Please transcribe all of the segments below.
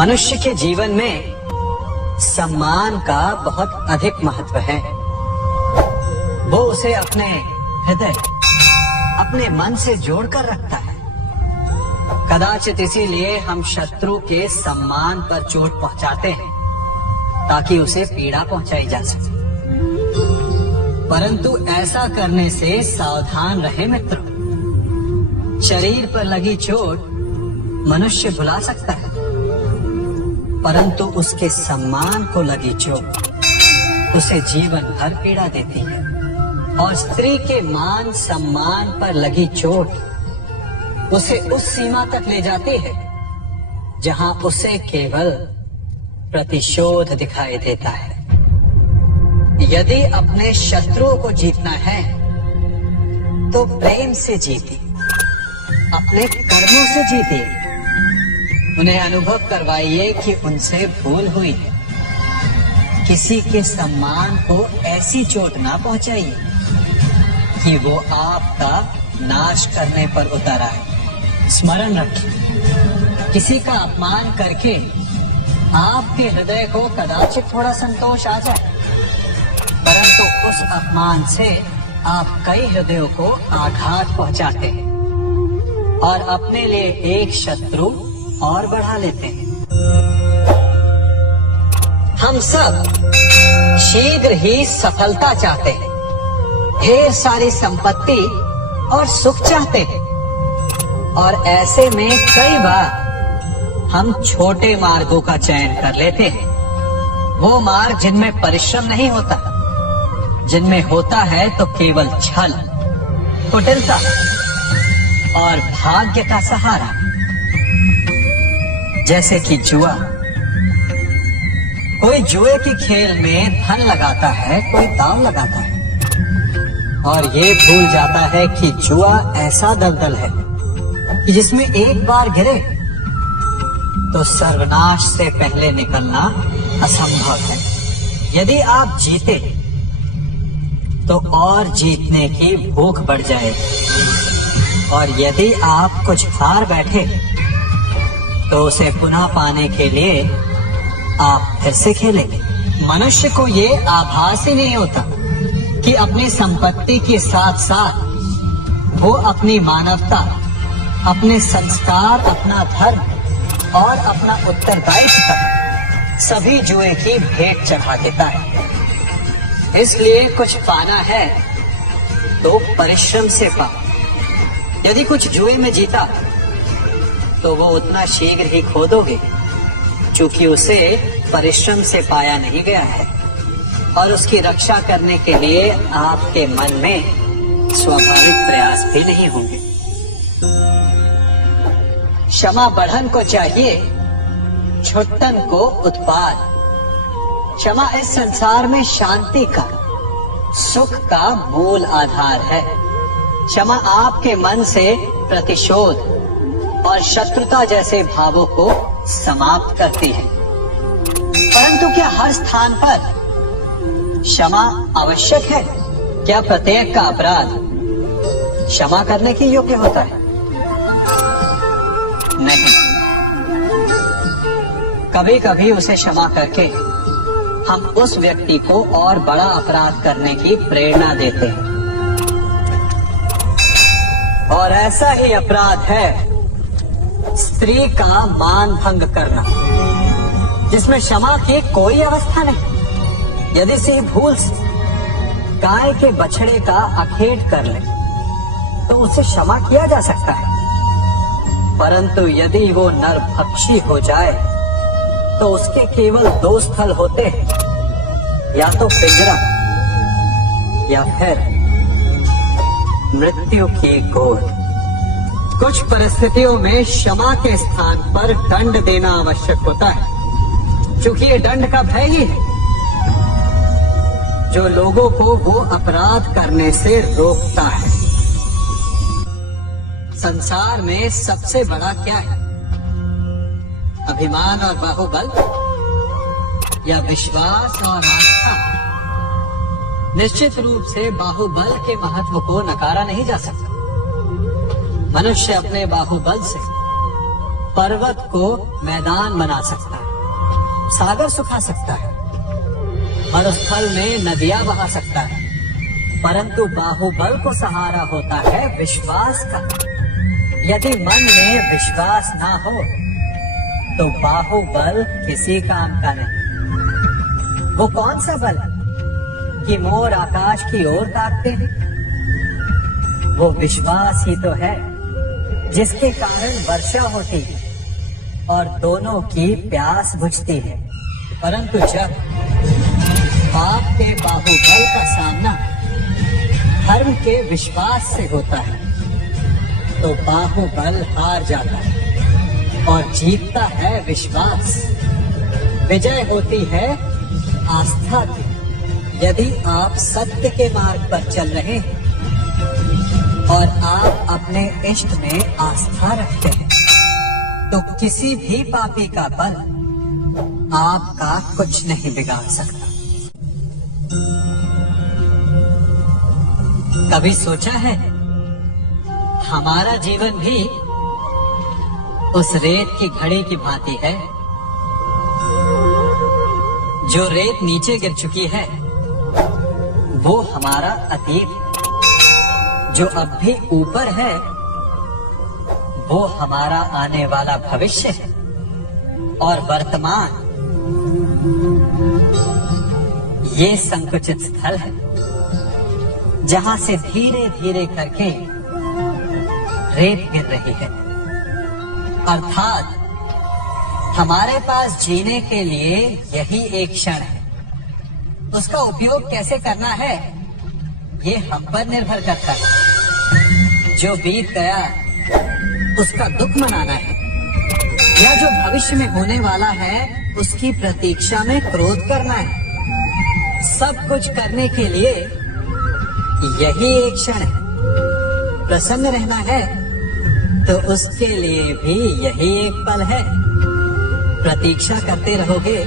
मनुष्य के जीवन में सम्मान का बहुत अधिक महत्व है। वो उसे अपने हृदय, अपने मन से जोड़कर रखता है। कदाचित इसीलिए हम शत्रु के सम्मान पर चोट पहुंचाते हैं ताकि उसे पीड़ा पहुंचाई जा सके। परंतु ऐसा करने से सावधान रहे मित्र। शरीर पर लगी चोट मनुष्य भुला सकता है, परंतु उसके सम्मान को लगी चोट उसे जीवन भर पीड़ा देती है। और स्त्री के मान सम्मान पर लगी चोट उसे उस सीमा तक ले जाती है जहां उसे केवल प्रतिशोध दिखाई देता है। यदि अपने शत्रुओं को जीतना है तो प्रेम से जीतिए, अपने कर्मों से जीतिए। उन्हें अनुभव करवाइए कि उनसे भूल हुई है। किसी के सम्मान को ऐसी चोट ना पहुंचाइए कि वो आपका नाश करने पर उतर आए। स्मरण रखिए, किसी का अपमान करके आपके हृदय को कदाचित थोड़ा संतोष आ जाए, परंतु उस अपमान से आप कई हृदयों को आघात पहुंचाते हैं और अपने लिए एक शत्रु और बढ़ा लेते हैं। हम सब शीघ्र ही सफलता चाहते हैं, ढेर सारी संपत्ति और सुख चाहते हैं, और ऐसे में कई बार हम छोटे मार्गों का चयन कर लेते हैं। वो मार्ग जिनमें परिश्रम नहीं होता, जिनमें होता है तो केवल छल, कुटिलता और भाग्य का सहारा। जैसे कि जुआ। कोई जुए के खेल में धन लगाता है, कोई दांव लगाता है और ये भूल जाता है कि जुआ ऐसा दलदल है कि जिसमें एक बार गिरे तो सर्वनाश से पहले निकलना असंभव है। यदि आप जीते तो और जीतने की भूख बढ़ जाएगी, और यदि आप कुछ हार बैठे तो उसे पुनः पाने के लिए आप फिर से खेलेंगे। मनुष्य को ये आभास ही नहीं होता कि अपनी संपत्ति के साथ साथ वो अपनी मानवता, अपने संस्कार, अपना धर्म और अपना उत्तरदायित्व सभी जुए की भेंट चढ़ा देता है। इसलिए कुछ पाना है तो परिश्रम से पाओ। यदि कुछ जुए में जीता तो वो उतना शीघ्र ही खो दोगे, क्योंकि उसे परिश्रम से पाया नहीं गया है, और उसकी रक्षा करने के लिए आपके मन में स्वाभाविक प्रयास भी नहीं होंगे। क्षमा बढ़न को चाहिए, छुट्टन को उत्पाद। क्षमा इस संसार में शांति का, सुख का मूल आधार है। क्षमा आपके मन से प्रतिशोध और शत्रुता जैसे भावों को समाप्त करती है। परंतु क्या हर स्थान पर क्षमा आवश्यक है? क्या प्रत्येक का अपराध क्षमा करने के योग्य होता है? नहीं। कभी कभी उसे क्षमा करके हम उस व्यक्ति को और बड़ा अपराध करने की प्रेरणा देते हैं, और ऐसा ही अपराध है स्त्री का मान भंग करना, जिसमें क्षमा की कोई अवस्था नहीं। यदि से भूल से गाय के बछड़े का अखेट कर ले तो उसे क्षमा किया जा सकता है, परंतु यदि वो नरभक्षी हो जाए तो उसके केवल दो स्थल होते हैं, या तो पिंजरा या फिर मृत्यु की गोद। कुछ परिस्थितियों में क्षमा के स्थान पर दंड देना आवश्यक होता है, क्योंकि ये दंड का भय ही है जो लोगों को वो अपराध करने से रोकता है। संसार में सबसे बड़ा क्या है? अभिमान और बाहुबल, या विश्वास और आस्था? निश्चित रूप से बाहुबल के महत्व को नकारा नहीं जा सकता। मनुष्य अपने बाहुबल से पर्वत को मैदान बना सकता है, सागर सुखा सकता है, मरुस्थल में नदियां बहा सकता है, परंतु बाहुबल को सहारा होता है विश्वास का। यदि मन में विश्वास ना हो तो बाहुबल किसी काम का नहीं। वो कौन सा बल है कि मोर आकाश की ओर ताकते हैं? वो विश्वास ही तो है जिसके कारण वर्षा होती है और दोनों की प्यास बुझती है। परंतु जब पाप के बाहुबल का सामना धर्म के विश्वास से होता है तो बाहुबल हार जाता है और जीतता है विश्वास। विजय होती है आस्था की। यदि आप सत्य के मार्ग पर चल रहे हैं और आप अपने इष्ट में आस्था रखते हैं तो किसी भी पापी का बल आपका कुछ नहीं बिगाड़ सकता। कभी सोचा है हमारा जीवन भी उस रेत की घड़ी की भांति है? जो रेत नीचे गिर चुकी है वो हमारा अतीत है, जो अब भी ऊपर है वो हमारा आने वाला भविष्य है, और वर्तमान ये संकुचित स्थल है जहां से धीरे धीरे करके रेत गिर रही है। अर्थात हमारे पास जीने के लिए यही एक क्षण है। उसका उपयोग कैसे करना है ये हम पर निर्भर करता है। जो बीत गया उसका दुख मनाना है या जो भविष्य में होने वाला है उसकी प्रतीक्षा में क्रोध करना है। सब कुछ करने के लिए यही एक क्षण है। प्रसन्न रहना है तो उसके लिए भी यही एक पल है। प्रतीक्षा करते रहोगे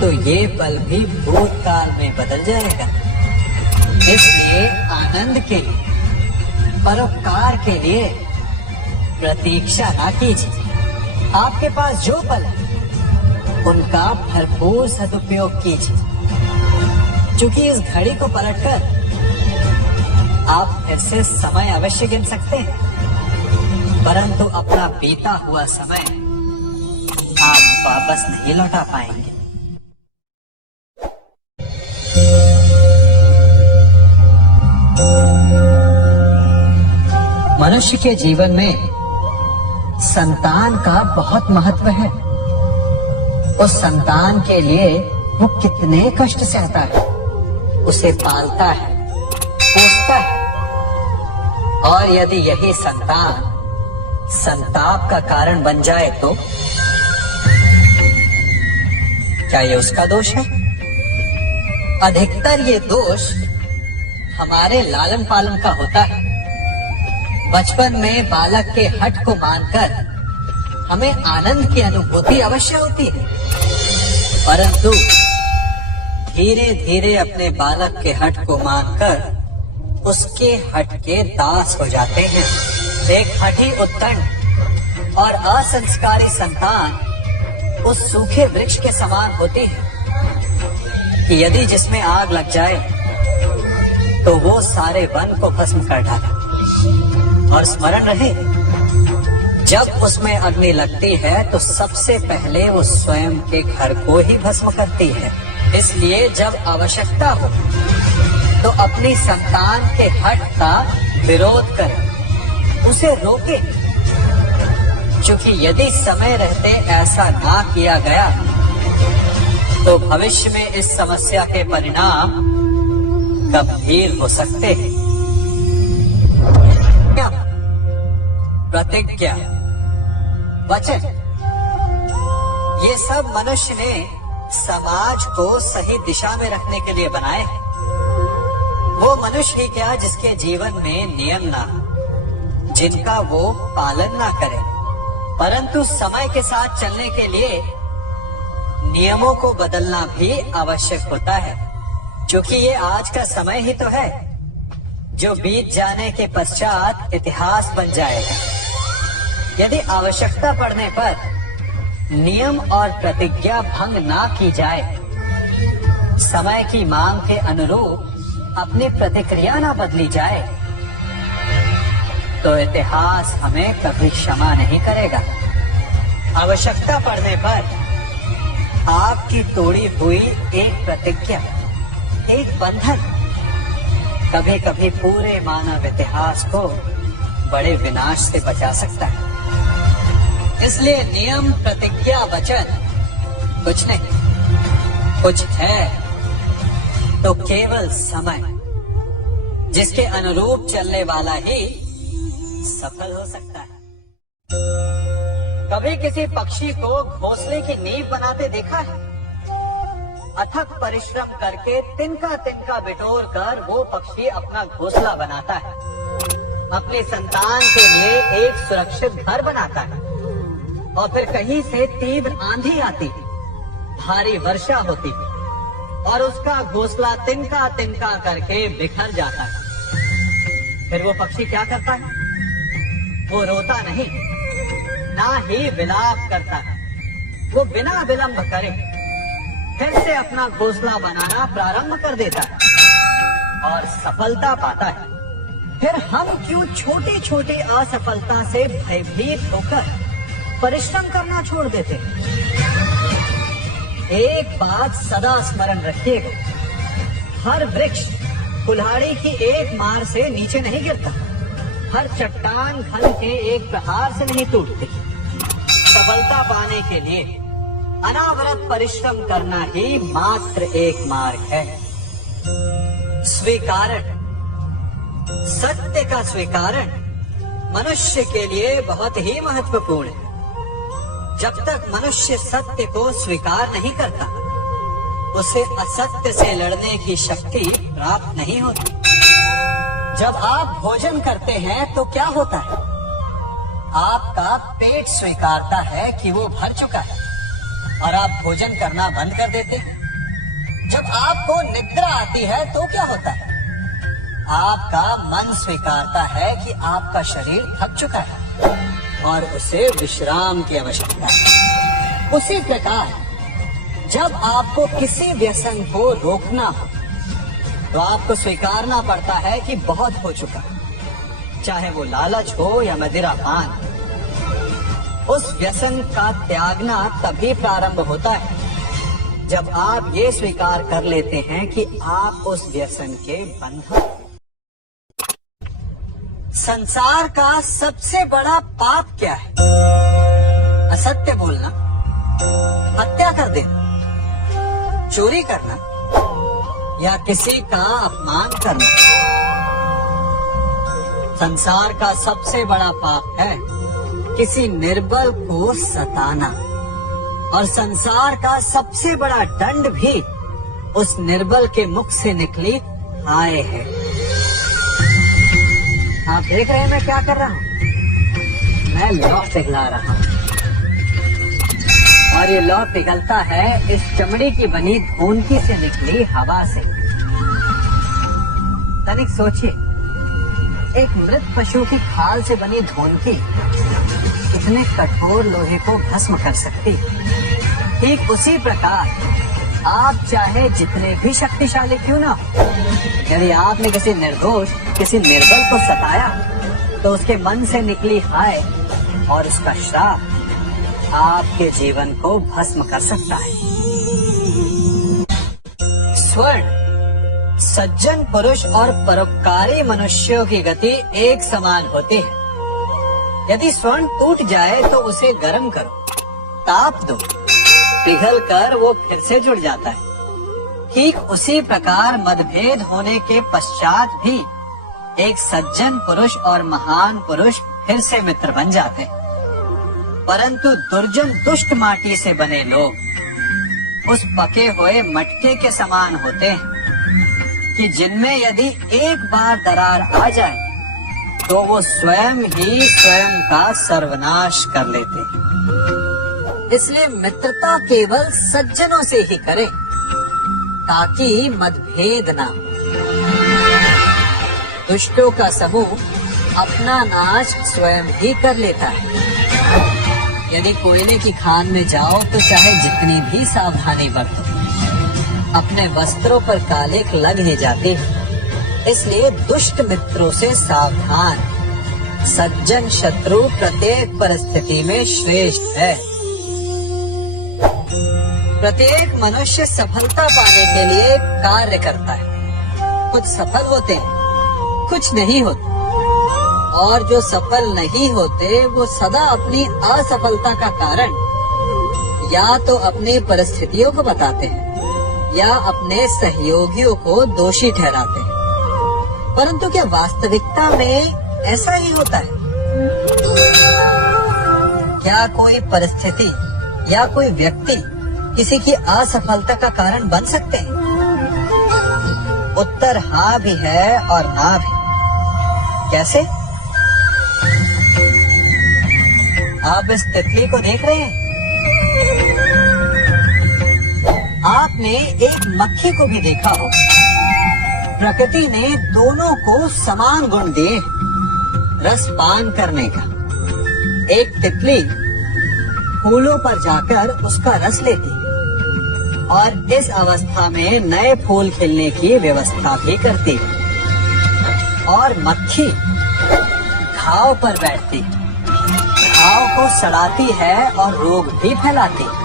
तो ये पल भी भूतकाल में बदल जाएगा। इसलिए आनंद के लिए, परोपकार के लिए प्रतीक्षा ना कीजिए। आपके पास जो पल है उनका भरपूर सदुपयोग कीजिए, क्योंकि इस घड़ी को पलटकर आप फिर से समय अवश्य गिन सकते हैं, परंतु अपना बीता हुआ समय आप वापस नहीं लौटा पाएंगे। मनुष्य के जीवन में संतान का बहुत महत्व है। उस संतान के लिए वो कितने कष्ट सहता है, उसे पालता है, पोसता है, और यदि यही संतान संताप का कारण बन जाए तो क्या ये उसका दोष है? अधिकतर ये दोष हमारे लालन पालन का होता है। बचपन में बालक के हठ को मानकर हमें आनंद की अनुभूति अवश्य होती है, परंतु धीरे धीरे अपने बालक के हठ को मानकर उसके हठ के दास हो जाते हैं। एक हठी उत्कंठ और असंस्कारी संतान उस सूखे वृक्ष के समान होती है कि यदि जिसमें आग लग जाए तो वो सारे वन को भस्म कर डाले। और स्मरण रहे, जब उसमें अग्नि लगती है तो सबसे पहले वो स्वयं के घर को ही भस्म करती है। इसलिए जब आवश्यकता हो तो अपनी संतान के हठ का विरोध करें, उसे रोके, क्योंकि यदि समय रहते ऐसा ना किया गया तो भविष्य में इस समस्या के परिणाम गंभीर हो सकते हैं। प्रतिज्ञा, वचन, ये सब मनुष्य ने समाज को सही दिशा में रखने के लिए बनाए हैं। वो मनुष्य ही क्या जिसके जीवन में नियम ना हो, जिनका वो पालन ना करे, परंतु समय के साथ चलने के लिए नियमों को बदलना भी आवश्यक होता है, क्योंकि ये आज का समय ही तो है जो बीत जाने के पश्चात इतिहास बन जाएगा। यदि आवश्यकता पड़ने पर नियम और प्रतिज्ञा भंग ना की जाए, समय की मांग के अनुरूप अपनी प्रतिक्रिया ना बदली जाए, तो इतिहास हमें कभी क्षमा नहीं करेगा। आवश्यकता पड़ने पर आपकी तोड़ी हुई एक प्रतिज्ञा, एक बंधन कभी कभी पूरे मानव इतिहास को बड़े विनाश से बचा सकता है। इसलिए नियम, प्रतिज्ञा, वचन कुछ नहीं, कुछ है तो केवल समय, जिसके अनुरूप चलने वाला ही सफल हो सकता है। कभी किसी पक्षी को घोंसले की नींव बनाते देखा है? अथक परिश्रम करके तिनका तिनका बिटोर कर वो पक्षी अपना घोंसला बनाता है, अपनी संतान के लिए एक सुरक्षित घर बनाता है, और फिर कहीं से तीव्र आंधी आती, भारी वर्षा होती और उसका घोंसला तिनका तिनका करके बिखर जाता है। फिर वो पक्षी क्या करता है? वो रोता नहीं, ना ही विलाप करता है, वो बिना विलंब करे फिर से अपना घोंसला बनाना प्रारंभ कर देता है और सफलता पाता है। फिर हम क्यों छोटी छोटी असफलता से भयभीत होकर परिश्रम करना छोड़ देते? एक बात सदा स्मरण रखिएगा, हर वृक्ष कुल्हाड़ी की एक मार से नीचे नहीं गिरता, हर चट्टान घन के एक प्रहार से नहीं टूटती। सफलता पाने के लिए अनावरत परिश्रम करना ही मात्र एक मार्ग है। स्वीकारण, सत्य का स्वीकारण मनुष्य के लिए बहुत ही महत्वपूर्ण है। जब तक मनुष्य सत्य को स्वीकार नहीं करता, उसे असत्य से लड़ने की शक्ति प्राप्त नहीं होती। जब आप भोजन करते हैं तो क्या होता है? आपका पेट स्वीकारता है कि वो भर चुका है और आप भोजन करना बंद कर देते हैं। जब आपको निद्रा आती है तो क्या होता है? आपका मन स्वीकारता है कि आपका शरीर थक चुका है और उसे विश्राम की आवश्यकता है। उसी प्रकार जब आपको किसी व्यसन को रोकना हो तो आपको स्वीकारना पड़ता है कि बहुत हो चुका, चाहे वो लालच हो या मदिरापान। उस व्यसन का त्यागना तभी प्रारंभ होता है जब आप ये स्वीकार कर लेते हैं कि आप उस व्यसन के बंधन। संसार का सबसे बड़ा पाप क्या है? असत्य बोलना, हत्या कर देना, चोरी करना या किसी का अपमान करना। संसार का सबसे बड़ा पाप है किसी निर्बल को सताना, और संसार का सबसे बड़ा दंड भी उस निर्बल के मुख से निकली हाय है। आप देख रहे हैं मैं क्या कर रहा हूँ? मैं लौ पिघला रहा हूँ, और ये लौ पिघलता है इस चमड़ी की बनी धूनकी से निकली हवा से। तनिक सोचिए, एक मृत पशु की खाल से बनी धूनकी कितने कठोर लोहे को भस्म कर सकती। ठीक उसी प्रकार आप चाहे जितने भी शक्तिशाली क्यों ना हो, यदि आपने किसी निर्दोष, किसी निर्बल को सताया तो उसके मन से निकली हाय और उसका श्राप आपके जीवन को भस्म कर सकता है। स्वर्ण, सज्जन पुरुष और परोपकारी मनुष्यों की गति एक समान होती है। यदि स्वर्ण टूट जाए तो उसे गर्म करो, ताप दो, पिघल कर वो फिर से जुड़ जाता है। ठीक उसी प्रकार मतभेद होने के पश्चात भी एक सज्जन पुरुष और महान पुरुष फिर से मित्र बन जाते हैं। परंतु दुर्जन दुष्ट माटी से बने लोग उस पके हुए मटके के समान होते हैं कि जिनमें यदि एक बार दरार आ जाए तो वो स्वयं ही स्वयं का सर्वनाश कर लेते हैं। इसलिए मित्रता केवल सज्जनों से ही करें ताकि मतभेद ना हो। दुष्टों का समूह अपना नाश स्वयं ही कर लेता है। यदि कोयले की खान में जाओ तो चाहे जितनी भी सावधानी बरतो, अपने वस्त्रों पर कालिख लग ही जाती है। इसलिए दुष्ट मित्रों से सावधान, सज्जन शत्रु प्रत्येक परिस्थिति में श्रेष्ठ है। प्रत्येक मनुष्य सफलता पाने के लिए कार्य करता है। कुछ सफल होते हैं, कुछ नहीं होते, और जो सफल नहीं होते वो सदा अपनी असफलता का कारण या तो अपनी परिस्थितियों को बताते हैं या अपने सहयोगियों को दोषी ठहराते हैं। परंतु क्या वास्तविकता में ऐसा ही होता है? क्या कोई परिस्थिति या कोई व्यक्ति किसी की असफलता का कारण बन सकते हैं? उत्तर हाँ भी है और ना भी। कैसे? आप इस तितली को देख रहे हैं? आपने एक मक्खी को भी देखा हो। प्रकृति ने दोनों को समान गुण दिए रस पान करने का। एक तितली फूलों पर जाकर उसका रस लेती है और इस अवस्था में नए फूल खिलने की व्यवस्था भी करती है। और मक्खी घाव पर बैठती है, घाव को सड़ाती है और रोग भी फैलाती है।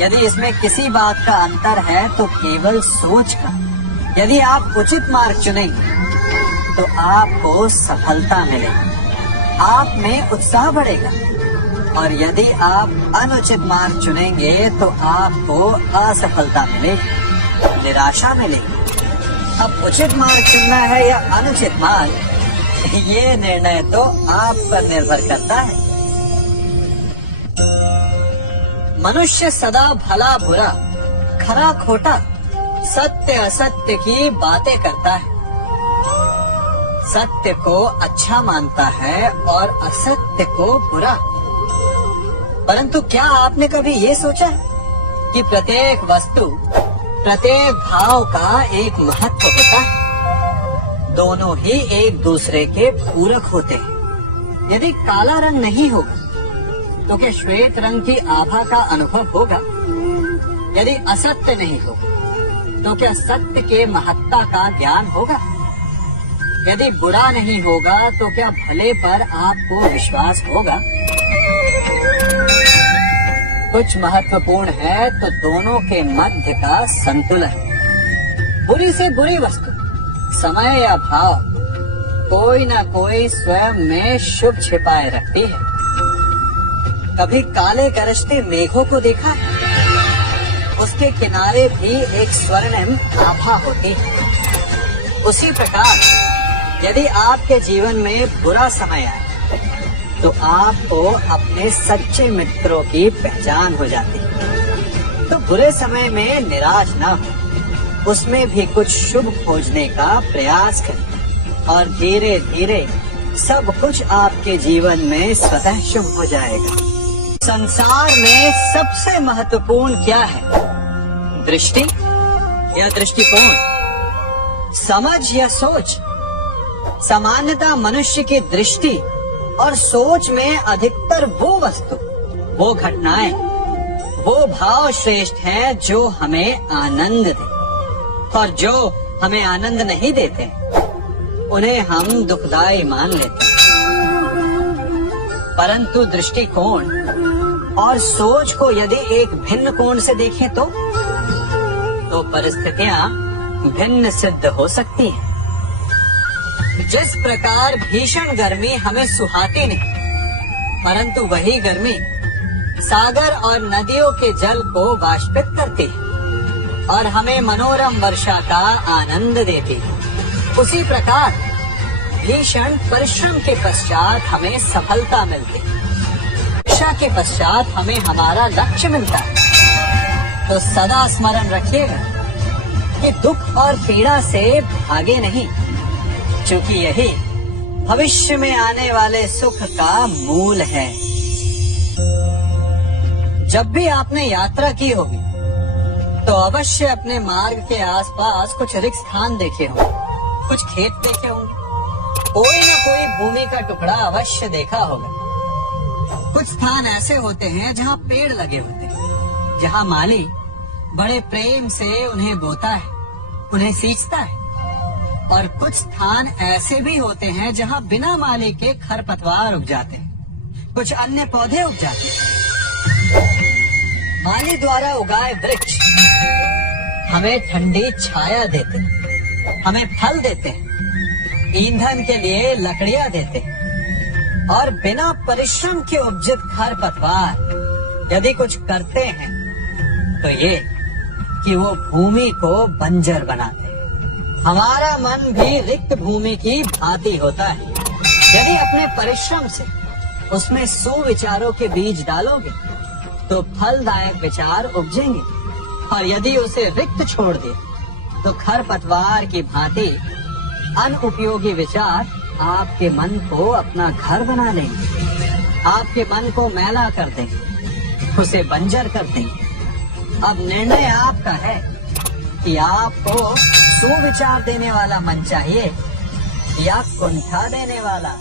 यदि इसमें किसी बात का अंतर है तो केवल सोच का। यदि आप उचित मार्ग चुनेंगे तो आपको सफलता मिलेगी, आप में उत्साह बढ़ेगा, और यदि आप अनुचित मार्ग चुनेंगे तो आपको असफलता मिलेगी, निराशा मिलेगी। अब उचित मार्ग चुनना है या अनुचित मार्ग, ये निर्णय तो आप पर निर्भर करता है। मनुष्य सदा भला बुरा, खरा खोटा, सत्य असत्य की बातें करता है। सत्य को अच्छा मानता है और असत्य को बुरा। परंतु क्या आपने कभी ये सोचा है कि प्रत्येक वस्तु, प्रत्येक भाव का एक महत्व होता है? दोनों ही एक दूसरे के पूरक होते हैं। यदि काला रंग नहीं होगा तो क्या श्वेत रंग की आभा का अनुभव होगा? यदि असत्य नहीं होगा तो क्या सत्य के महत्ता का ज्ञान होगा? यदि बुरा नहीं होगा तो क्या भले पर आपको विश्वास होगा? कुछ महत्वपूर्ण है तो दोनों के मध्य का संतुलन। बुरी से बुरी वस्तु, समय या भाव, कोई ना कोई स्वयं में शुभ छिपाए रखती है। कभी काले गरजते मेघों को देखा है? उसके किनारे भी एक स्वर्णिम आभा होती है। उसी प्रकार यदि आपके जीवन में बुरा समय आए तो आपको अपने सच्चे मित्रों की पहचान हो जाती है। तो बुरे समय में निराश ना हो, उसमें भी कुछ शुभ खोजने का प्रयास करें और धीरे धीरे सब कुछ आपके जीवन में स्वतः शुभ हो जाएगा। संसार में सबसे महत्वपूर्ण क्या है? दृष्टि या दृष्टिकोण, समझ या सोच? सामान्यतः मनुष्य की दृष्टि और सोच में अधिकतर वो वस्तु, वो घटनाएं, वो भाव श्रेष्ठ हैं जो हमें आनंद दे, और जो हमें आनंद नहीं देते उन्हें हम दुखदाई मान लेते हैं। परंतु दृष्टिकोण और सोच को यदि एक भिन्न कोण से देखें तो परिस्थितियां भिन्न सिद्ध हो सकती हैं। जिस प्रकार भीषण गर्मी हमें सुहाती नहीं, परंतु वही गर्मी सागर और नदियों के जल को वाष्पित करती है और हमें मनोरम वर्षा का आनंद देती है, उसी प्रकार भीषण परिश्रम के पश्चात हमें सफलता मिलती है, इच्छा के पश्चात हमें हमारा लक्ष्य मिलता है। तो सदा स्मरण रखिएगा कि दुख और पीड़ा से भागे नहीं, क्योंकि यही भविष्य में आने वाले सुख का मूल है। जब भी आपने यात्रा की होगी तो अवश्य अपने मार्ग के आसपास कुछ रिक्त स्थान देखे होंगे, कुछ खेत देखे होंगे, कोई न कोई भूमि का टुकड़ा अवश्य देखा होगा। कुछ स्थान ऐसे होते हैं जहाँ पेड़ लगे होते हैं, जहाँ माली बड़े प्रेम से उन्हें बोता है, उन्हें सींचता है। और कुछ स्थान ऐसे भी होते हैं जहाँ बिना माली के खरपतवार उग जाते हैं, कुछ अन्य पौधे उग जाते हैं। माली द्वारा उगाए वृक्ष हमें ठंडी छाया देते हैं, हमें फल देते हैं, ईंधन के लिए लकड़ियां देते हैं। और बिना परिश्रम के उपजित खरपतवार यदि कुछ करते हैं तो ये कि वो भूमि को बंजर बनाते हैं। हमारा मन भी रिक्त भूमि की भांति होता है। यदि अपने परिश्रम से उसमें सुविचारों के बीज डालोगे तो फलदायक विचार उपजेंगे, और यदि उसे रिक्त छोड़ दे तो खरपतवार की भांति अनुपयोगी विचार आपके मन को अपना घर बना लेंगे, आपके मन को मैला कर देंगे, उसे बंजर कर देंगे। अब निर्णय आपका है कि आपको सुविचार देने वाला मन चाहिए या कुंठा देने वाला।